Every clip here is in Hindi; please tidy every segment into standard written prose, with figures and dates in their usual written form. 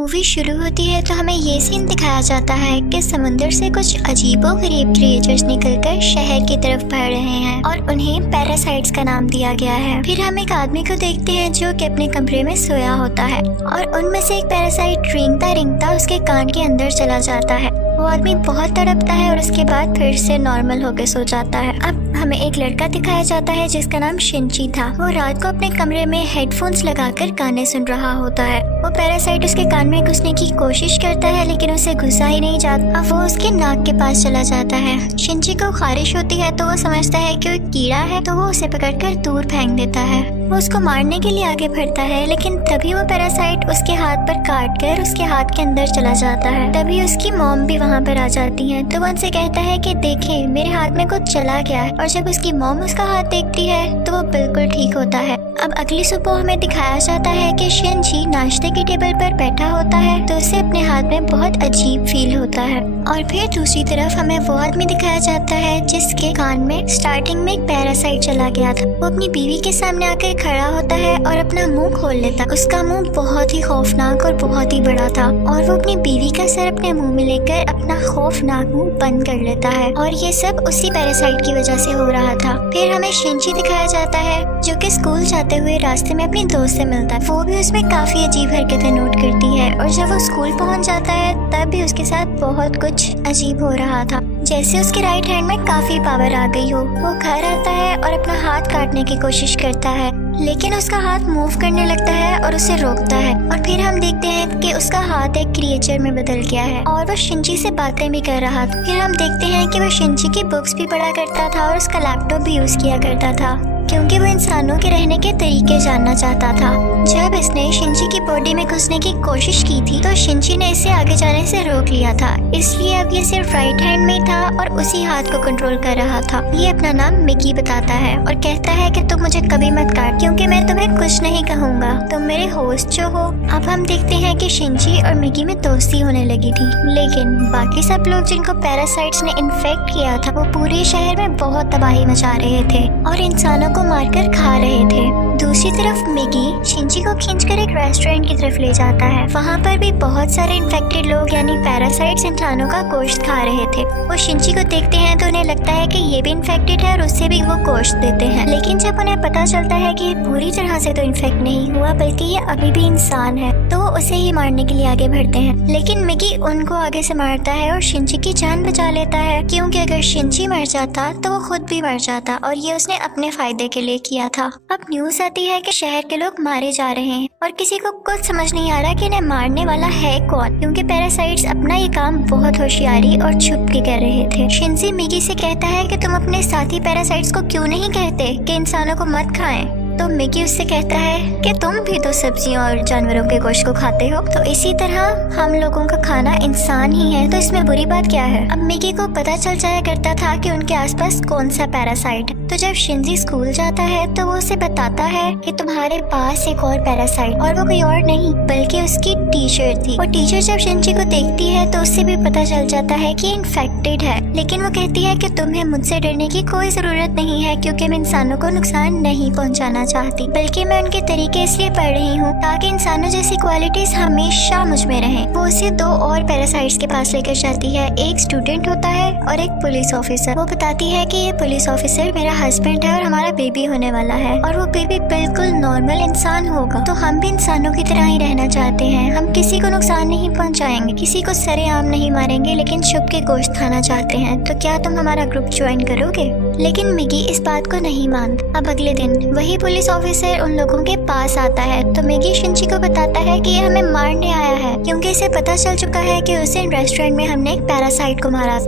मूवी शुरू होती है तो हमें ये सीन दिखाया जाता है कि समुंदर से कुछ अजीबोगरीब क्रिएचर्स निकलकर शहर की तरफ बढ़ रहे हैं और उन्हें पैरासाइट्स का नाम दिया गया है। फिर हम एक आदमी को देखते हैं जो कि अपने कमरे में सोया होता है और उनमें से एक पैरासाइट रेंगता रेंगता उसके कान के अंदर चला जाता है। वो आदमी बहुत तड़पता है और उसके बाद फिर से नॉर्मल होकर सो जाता है। अब हमें एक लड़का दिखाया जाता है जिसका नाम शिंची था। वो रात को अपने कमरे में हेडफोन्स लगाकर गाने सुन रहा होता है। वो पैरासाइट उसके कान में घुसने की कोशिश करता है लेकिन उसे घुसा ही नहीं जाता। अब वो उसके नाक के पास चला जाता है। शिंची को खारिश होती है तो वो समझता है कि वो कीड़ा है तो वो उसे पकड़कर दूर फेंक देता है। वो उसको मारने के लिए आगे बढ़ता है लेकिन तभी वो पैरासाइट उसके हाथ पर काट कर उसके हाथ के अंदर चला जाता है। तभी उसकी मॉम भी वहाँ पर आ जाती है तो वो उनसे कहता है कि देखें मेरे हाथ में कुछ चला गया है। और जब उसकी मॉम उसका हाथ देखती है तो वो बिल्कुल ठीक होता है। अब अगली सुबह हमें दिखाया जाता है कि शिंची नाश्ते की टेबल पर बैठा होता है तो उसे अपने हाथ में बहुत अजीब फील होता है। और फिर दूसरी तरफ हमें वो आदमी दिखाया जाता है जिसके कान में स्टार्टिंग में एक पैरासाइट चला गया था। वो अपनी बीवी के सामने आकर खड़ा होता है और अपना मुंह खोल लेता। उसका मुंह बहुत ही खौफनाक और बहुत ही बड़ा था और वो अपनी बीवी का सर अपने मुंह में लेकर अपना खौफनाक मुंह बंद कर लेता है और ये सब उसी पैरासाइट की वजह से हो रहा था। फिर हमें शिंची दिखाया जाता है जो कि स्कूल जाते हुए रास्ते में अपनी दोस्त से मिलता है। वो भी उसमें काफी अजीब हरकतें नोट करती है और जब वो स्कूल पहुंच जाता है तब भी उसके साथ बहुत कुछ अजीब हो रहा था, जैसे उसके राइट हैंड में काफी पावर आ गई हो। वो घर आता है और अपना हाथ काटने की कोशिश करता है लेकिन उसका हाथ मूव करने लगता है और उसे रोकता है। और फिर हम देखते हैं कि उसका हाथ एक क्रिएचर में बदल गया है और वो शिंची से बातें भी कर रहा था। फिर हम देखते हैं कि वो शिंची की बुक्स भी पढ़ा करता था और उसका लैपटॉप भी यूज किया करता था क्योंकि वो इंसानों के रहने के तरीके जानना चाहता था। जब इसने शिंची की बॉडी में घुसने की कोशिश की थी तो शिंची ने इसे आगे जाने से रोक लिया था, इसलिए अब ये सिर्फ राइट हैंड में था और उसी हाथ को कंट्रोल कर रहा था। ये अपना नाम मिकी बताता है और कहता है कि तुम मुझे कभी मत काट क्योंकि मैं तुम्हें कुछ नहीं कहूँगा, तुम मेरे होस्ट जो हो। अब हम देखते हैं कि शिंची और मिकी में दोस्ती होने लगी थी लेकिन बाकी सब लोग जिनको पैरासाइट्स ने इन्फेक्ट किया था वो पूरे शहर में बहुत तबाही मचा रहे थे और इंसानों को मारकर खा रहे थे। दूसरी तरफ मिकी शिंची को खींचकर एक रेस्टोरेंट की तरफ ले जाता है। वहाँ पर भी बहुत सारे इन्फेक्टेड लोग यानी पैरासाइट्स इंसानों का गोश्त खा रहे थे। वो शिंची को देखते हैं तो उन्हें लगता है कि ये भी इन्फेक्टेड है और उससे भी वो गोश्त देते हैं। लेकिन जब उन्हें पता चलता है कि ये पूरी तरह से तो इन्फेक्ट नहीं हुआ बल्कि ये अभी भी इंसान है तो वो उसे ही मारने के लिए आगे बढ़ते हैं। लेकिन मिकी उनको आगे से मारता है और शिंची की जान बचा लेता है क्योंकि अगर शिंची मर जाता तो वो खुद भी मर जाता और ये उसने अपने फायदे के लिए किया था। अब न्यूज़ आती है कि शहर के लोग मारे जा रहे हैं और किसी को कुछ समझ नहीं आ रहा कि इन्हें मारने वाला है कौन क्योंकि पैरासाइट्स अपना ये काम बहुत होशियारी और छुप के कर रहे थे। शिंची मिकी से कहता है कि तुम अपने साथी पैरासाइट्स को क्यों नहीं कहते कि इंसानों को मत खाएं। तो मिकी उससे कहता है कि तुम भी तो सब्जियों और जानवरों के गोश्त को खाते हो तो इसी तरह हम लोगों का खाना इंसान ही है तो इसमें बुरी बात क्या है। अब मिकी को पता चल जाया करता था कि उनके आसपास कौन सा पैरासाइट है तो जब शिंजी स्कूल जाता है तो वो उसे बताता है कि तुम्हारे पास एक और पैरासाइट और वो कोई और नहीं बल्कि उसकी टीचर थी। वो टीचर जब शिंजी को देखती है तो उससे भी पता चल जाता है कि इन्फेक्टेड है लेकिन वो कहती है कि तुम्हें मुझसे डरने की कोई जरूरत नहीं है क्योंकि मैं इंसानों को नुकसान नहीं पहुंचाना चाहती बल्कि मैं उनके तरीके इसलिए पढ़ रही हूँ ताकि इंसानों जैसी क्वालिटीज हमेशा मुझ में रहें। वो उसे दो और पैरासाइट्स के पास लेकर जाती है, एक स्टूडेंट होता है और एक पुलिस ऑफिसर। वो बताती है कि ये पुलिस ऑफिसर मेरा हस्बैंड है और हमारा बेबी होने वाला है और वो बेबी बिल्कुल नॉर्मल इंसान होगा तो हम भी इंसानों की तरह ही रहना चाहते हैं। हम किसी को नुकसान नहीं पहुँचाएंगे, किसी को सरेआम नहीं मारेंगे लेकिन छुप के गोश्त खाना चाहते हैं तो क्या तुम हमारा ग्रुप ज्वाइन करोगे। लेकिन मिकी इस बात को नहीं मानता। अब अगले दिन वही पुलिस ऑफिसर उन लोगों के पास आता है तो मिकी शिंची को बताता है कि ये हमें मारने आया है क्योंकि इसे पता चल चुका है कि उस दिन रेस्टोरेंट में हमने एक पैरासाइट को मारा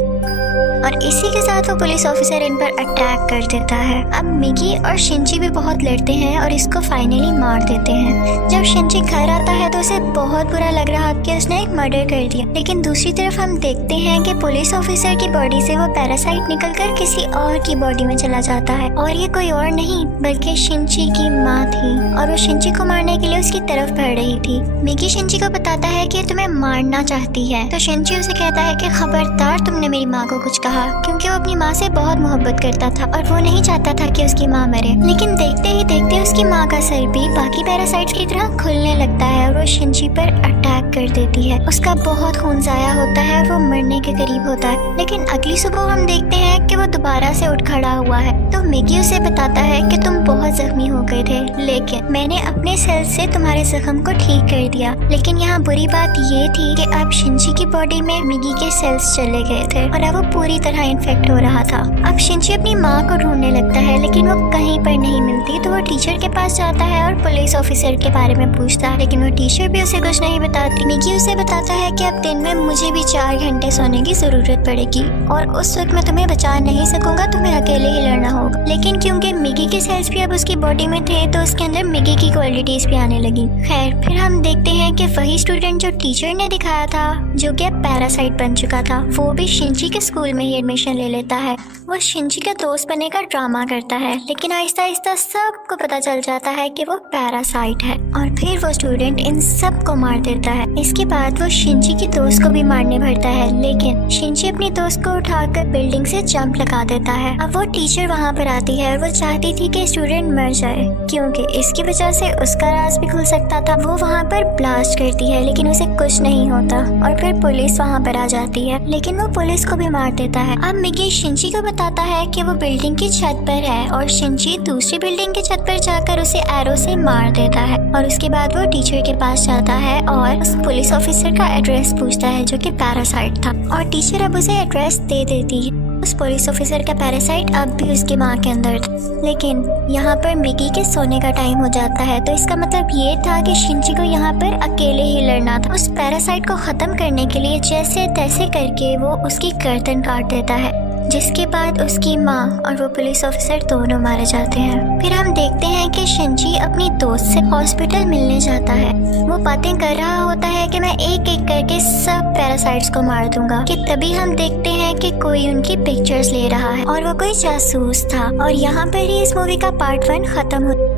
और इसी के साथ वो पुलिस ऑफिसर इन पर अटैक कर देता है। अब मिकी और शिंची भी बहुत लड़ते हैं और इसको फाइनली मार देते हैं। जब शिंची घर आता है तो उसे बहुत बुरा लग रहा कि उसने एक मर्डर कर दिया लेकिन दूसरी तरफ हम देखते हैं कि पुलिस ऑफिसर की बॉडी से वो पैरासाइट निकलकर किसी और की बॉडी में चला जाता है और ये कोई और नहीं बल्कि शिंची की माँ थी और वो शिंची को मारने के लिए उसकी तरफ बढ़ रही थी। मिकी शिंची को बताता है कि तुम्हें मारना चाहती है तो शिंची उसे कहता है कि खबरदार तुमने मेरी माँ को कुछ कहा क्योंकि वो अपनी माँ से बहुत मोहब्बत करता था और वो नहीं चाहता था कि उसकी माँ मरे। लेकिन देखते ही देखते उसकी माँ का सर भी बाकी पैरासाइट्स की तरह खुलने लगता है और वो शिंजी पर अटैक कर देती है। उसका बहुत खून जाया होता है, वो मरने के करीब होता है। लेकिन अगली सुबह हम देखते हैं कि वो दोबारा से उठ खड़ा हुआ है। तो मिगी उसे बताता है कि तुम बहुत जख्मी हो गए थे, लेकिन मैंने अपने सेल से तुम्हारे जख्म को ठीक कर दिया। लेकिन यहाँ बुरी बात ये थी कि अब शिंजी की बॉडी में मिगी के सेल्स चले गए थे और अब वो पूरी तरह इन्फेक्ट हो रहा था। अब शिंजी अपनी माँ को ढूंढने लगता है, लेकिन वो कहीं पर नहीं मिलती। तो वो टीचर के पास जाता है और पुलिस ऑफिसर के बारे में पूछता है, लेकिन वो टीचर भी उसे कुछ नहीं बताती। मिगी उसे बताता है कि अब दिन में मुझे भी 4 घंटे सोने की जरूरत पड़ेगी और उस वक्त मैं तुम्हें बचा नहीं सकूंगा, तुम्हें अकेले ही लड़ना होगा। लेकिन क्योंकि मिगी के सेल्स भी अब उसकी बॉडी में थे, तो उसके अंदर मिगी की क्वालिटीज भी आने लगी। खैर, फिर हम देखते हैं कि वही स्टूडेंट जो टीचर ने दिखाया था, जो कि अब पैरासाइट बन चुका था, वो भी शिंजी के स्कूल में ही एडमिशन ले लेता है। वो शिंजी का दोस्त बनने का ड्रामा करता है, लेकिन आहिस्ता आहिस्ता सबको पता चल जाता है कि वो पैरासाइट है और फिर वो स्टूडेंट इन सब को मार देता है। इसके बाद वो शिंजी के दोस्त को भी मारने भरता है, लेकिन शिंजी अपने दोस्त को उठाकर बिल्डिंग से जंप लगा देता है। अब वो टीचर वहाँ पर आती है और वो चाहती थी कि स्टूडेंट मर जाए, क्योंकि इसकी वजह से उसका राज भी खुल सकता था। वो वहाँ पर ब्लास्ट करती है, लेकिन उसे कुछ नहीं होता और फिर पुलिस वहाँ पर आ जाती है, लेकिन वो पुलिस को भी मार देता है। अब मिगी शिंजी को बताता है कि वो बिल्डिंग की छत पर है और शिंजी दूसरी बिल्डिंग की छत पर जाकर उसे एरो से मार देता है। और उसके बाद वो टीचर के पास जाता है और उस पुलिस ऑफिसर का एड्रेस पूछता है, जो कि पैरासाइट था, और टीचर अब उसे एड्रेस दे देती है। उस पुलिस ऑफिसर का पैरासाइट अब भी उसकी माँ के अंदर था। लेकिन यहाँ पर मिगी के सोने का टाइम हो जाता है, तो इसका मतलब ये था कि शिंजी को यहाँ पर अकेले ही लड़ना था। उस पैरासाइट को खत्म करने के लिए जैसे तैसे करके वो उसकी गर्दन काट देता है, जिसके बाद उसकी माँ और वो पुलिस ऑफिसर दोनों मारे जाते हैं। फिर हम देखते हैं कि शिंजी अपनी दोस्त से हॉस्पिटल मिलने जाता है। वो बातें कर रहा होता है कि मैं एक एक करके सब पैरासाइट्स को मार दूंगा, कि तभी हम देखते हैं कि कोई उनकी पिक्चर्स ले रहा है और वो कोई जासूस था। और यहाँ पर ही इस मूवी का पार्ट 1 खत्म होता है।